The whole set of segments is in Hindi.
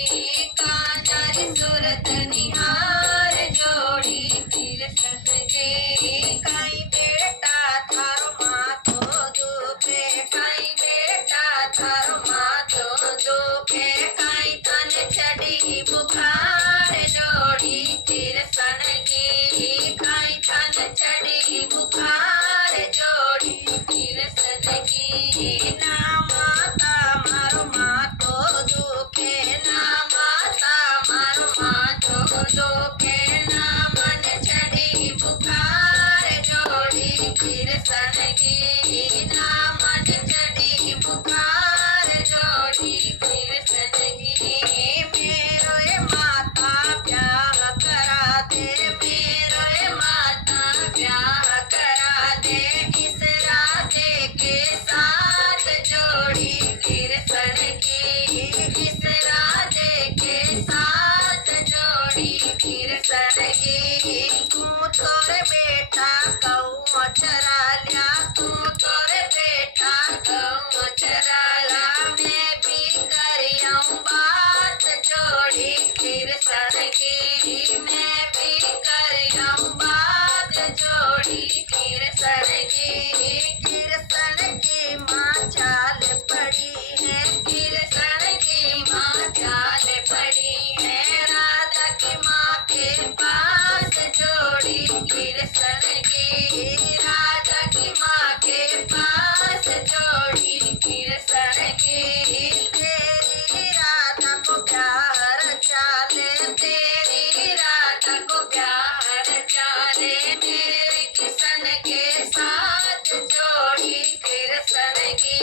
कांजरी सूरत निहार जोड़ी फिर सजगे काई बेटा थारो माथो दुखे काई बेटा थारो माथो दुखे काई तन चढ़ी बुखार जोड़ी फिर सनगी काई तन चढ़ी बुखार जोड़ी फिर सनगी ना माता मारो माथो दुखे ना माता मारो माथो दुखे ना मन चढ़ी बुखार जोड़ी फिर सनगी ना मन चढ़ी बुखार जोड़ी फिर सनगी मेरो ए माता ब्याह करा दे मेरो ए माता ब्याह करा दे इस राधे के साथ जोड़ी फिर सनगी इस राधे के साथ जोड़ी फिर सनगी तू तोरे बेटा गौ चरा लिया तू तोरे बेटा गौ चरा ला मैं भी करियाऊं बात जोड़ी फिर सनगी मैं भी करियाऊं बात जोड़ी फिर सनगी कृष्ण की माँ चाल पड़ी है कृष्ण की माँ चाल पड़ी है राधा की माँ के पास जोड़ी कृष्ण की राधा की माँ के पास जोड़ी कृष्ण की तेरी राधा को प्यार चाले तेरी राधा को प्यार चाले मेरे कृष्ण के साथ जोड़ी कृष्ण की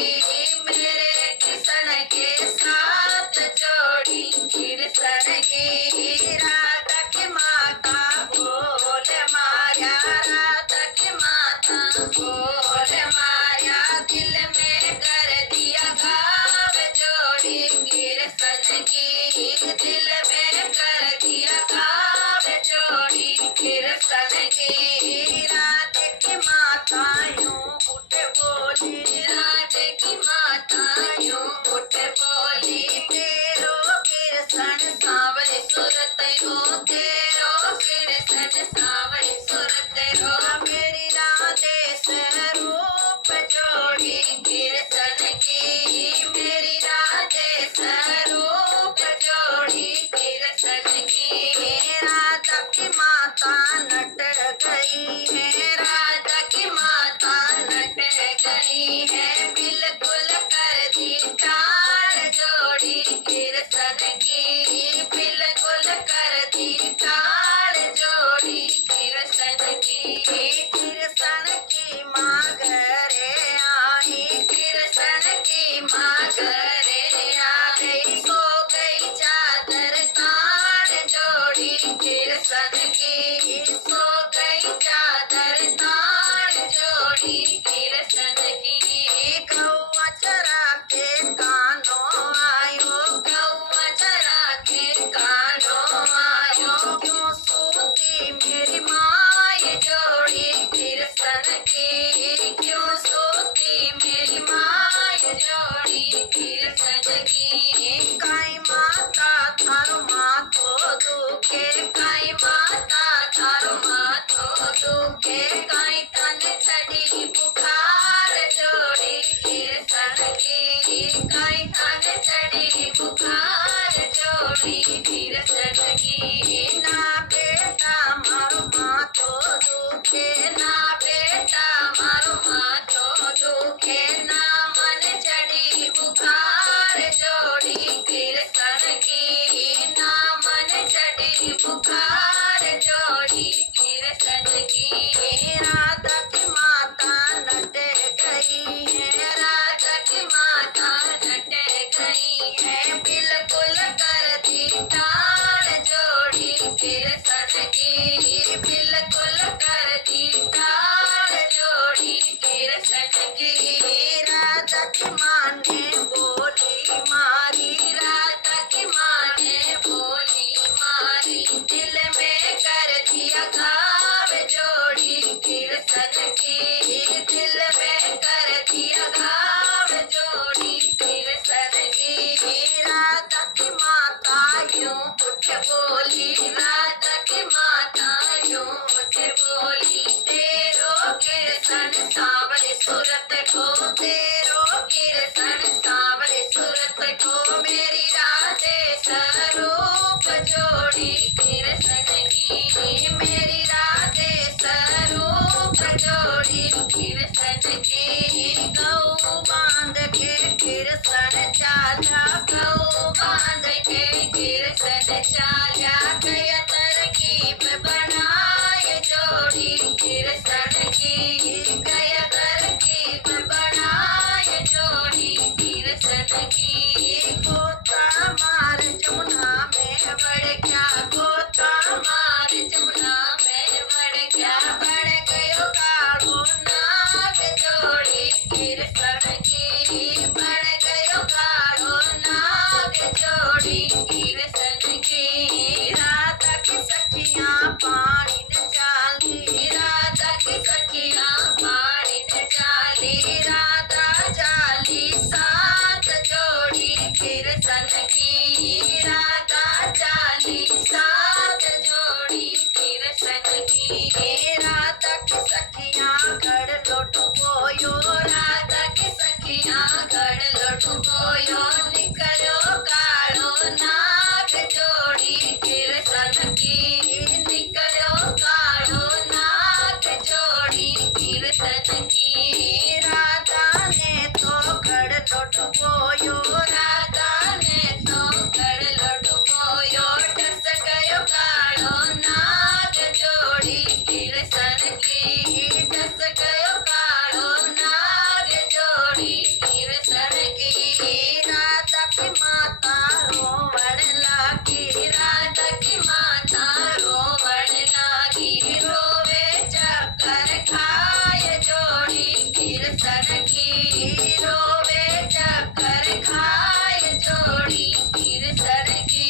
मेरे कृष्ण के साथ जोड़ी कृष्ण की राधा की माता बोल माया राधा की माता बोल माया दिल में कर दिया घाव जोड़ी कृष्ण की दिल में कर दिया घाव जोड़ी कृष्ण की राधे की माता यूं उठ बोली राधे की माता यूं उठ बोली तेरो कृष्ण सावरी सुरत हो तेरो कृष्ण सावरी सुरत हो मेरी राधे स्वरूप जोड़ी कृष्ण की मेरी राधे स्वरूप जोड़ी कृष्ण की राधा की माता नट गई है राधा की माता नट गई है बिल्कुल कर दी टाल जोड़ी कृष्ण की बिल्कुल कर दी टाल जोड़ी कृष्ण की कृष्ण की माँ घरे आई कृष्ण की माँ घरे आ गई सो गई चादर ताड़ जोड़ी कृष्ण की सो गई चादर ताड़ जोड़ी कृष्ण की गौआ चरा के कानों आयो गौआ चरा के कानों आयो क्यों सोती मेरी माँ ये जोड़ी कृष्ण की क्यों सोती मेरी माँ ये जोड़ी कृष्ण की काई माता थारो माथो दुखे काई माता थारो माथो दुखे काई तन चढ़ी बुखार जोड़ी कृष्ण की काई तन चढ़ी बुखार जोड़ी कृष्ण की ना बेटा मारो माथो दुखे ना बेटा मारो माथो दुखे ना मन चढ़ी बुखार जोड़ी कृष्ण की ना मन चढ़ी बुखार जोड़ी कृष्ण की राधा की माता नट गई है राधा की माता नट गई है बिल्कुल कर दी टाल जोड़ी कृष्ण की बिल्कुल कर दी टाल जोड़ी कृष्ण की राधा की माँ ने बोली मारी राधा की माँ ने बोली मारी दिल में कर दिया घाव जोड़ी कृष्ण की दिल में कर दिया घाव जोड़ी कृष्ण की राधा की माता बोली राधा की माता यूं मुझे बोली तेरो किरसन सांवरे सूरत को तेरो किरसन सांवरे सूरत को मेरी राधे स्वरूप जोड़ी किरसन की मेरी राधे स्वरूप जोड़ी किरसन की गौ बांध के किरसन चाला गौ बांध के किरसन चाला गया तरकीब बनाए जोड़ी किरसन की गया तरकीब बनाए जोड़ी किरसन की गोता मार जमुना में बढ़ गया गोता मार जमुना में बढ़ गया बढ़ गयो काढ़ो नाग जोड़ी किरसन की बढ़ गयो काढ़ो नाग जोड़ी किरसन की राधा की सखियां पानी न जाली राधा की सखियां पानी न जाली राधा जाली साथ जोड़ी किरसन की राधा जाली साथ जोड़ी किरसन की राधा की सखियां गढ़ लोट बोयो राधा की सखियां गढ़ लोट बोयो निकलो काढ़ो नाग जोड़ी किरसन की निकलो काढ़ो नाग जोड़ी किरसन की राधा ने तो गढ़ लोट बोयो राधा ने तो गढ़ लोट बोयो डस गयो काढ़ो नाग जोड़ी किरसन की डस गयो काढ़ो नाग जोड़ी किरसन की राधा की माता रोवण लागी राधा की माता रोवण लागी रोवे चक्कर खाए जोड़ी किरसन की रोवे चक्कर खाए जोड़ी किरसन की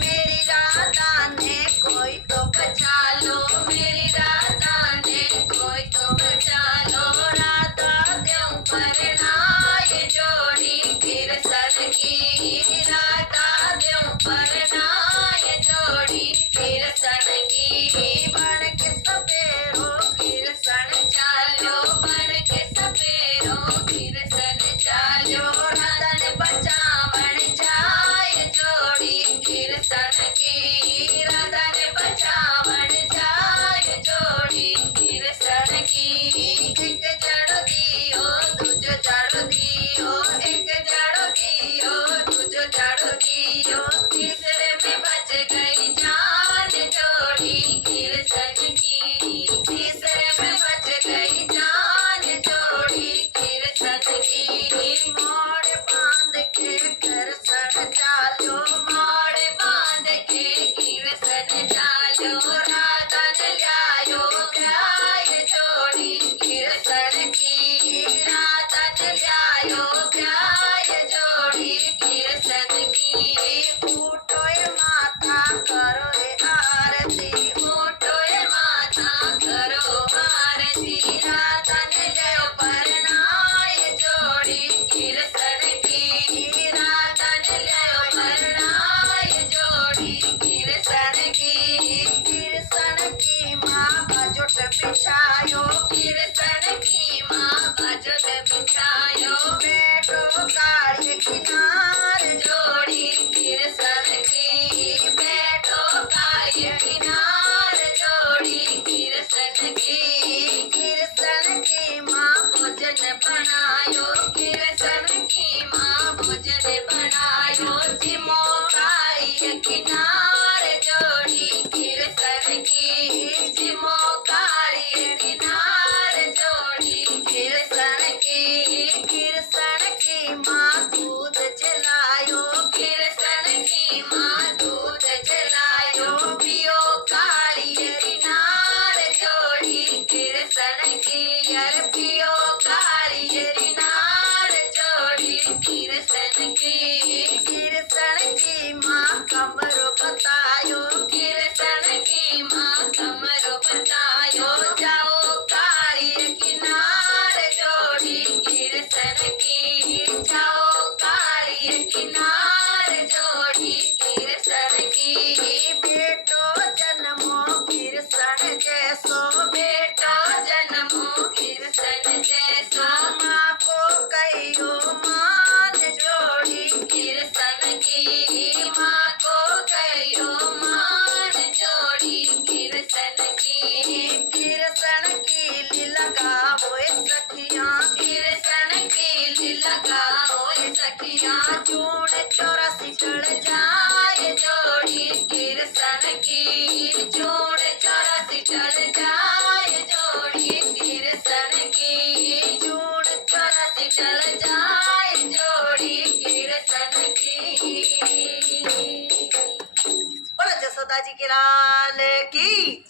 मेरी राधा ने कोई तो बचा लो मेरी राधा ने कोई तो बचा लो राधा देव परनाए जोड़ी किरसन की राधा देव परनाए जोड़ी किरसन की बन के सपेरो किरसन चालो बन के सपेरो किरसन चालो राधा ने बचावन जाए जोड़ी किरसन की राधा ने बचावन जाए जोड़ी किरसन की एक जड़ दियो दूज जड़ दियो एक जड़ दियो दूज जड़ दियो तीसरे में बच गई जान जोड़ी किरसन की तीसरे में बच गई जान जोड़ी किरसन की मोड़ बांध के किरसन चालो मोड़ बांध के किरसन चालो राधा ने लायो गाय जोड़ी किरसन की राधा ने लायो गाय जोड़ी किरसन की फूटोए माथा करो रे आरती फूटोए माथा करो आरती राधा ने ले परनाए जोड़ी किरसन की राधा ने ले परनाए जोड़ी किरसन की माँ बजट बिछायो किरसन की माँ बजट बिछायो बैठो कार्य किनार जोड़ी किरसन की बैठो कार्य किनार जोड़ी किरसन की माँ भोजन बनायो किरसन की माँ भोजन बनायो जिमो कार्य किनार जोड़ी किरसन की जिमो कार्य किनार जोड़ी किरसन की माँ दूध जलायो किरसन की माँ दूध जलायो पियो काली रिनार जोड़ी किरसन की अर पियो काली रिनार जोड़ी किरसन की माँ कमरो बतायो किरसन की माँ कमरो बतायो जाओ काली किनार जोड़ी किरसन की जाओ काली किनार जोड़ी किरसन की जून 84 चढ़ जाए जोड़ी कृष्ण की जून 84 चढ़ जाए जोड़ी कृष्ण की जून 84 चढ़ जाए जोड़ी कृष्ण की। बोलो जसोदा जी के लाल की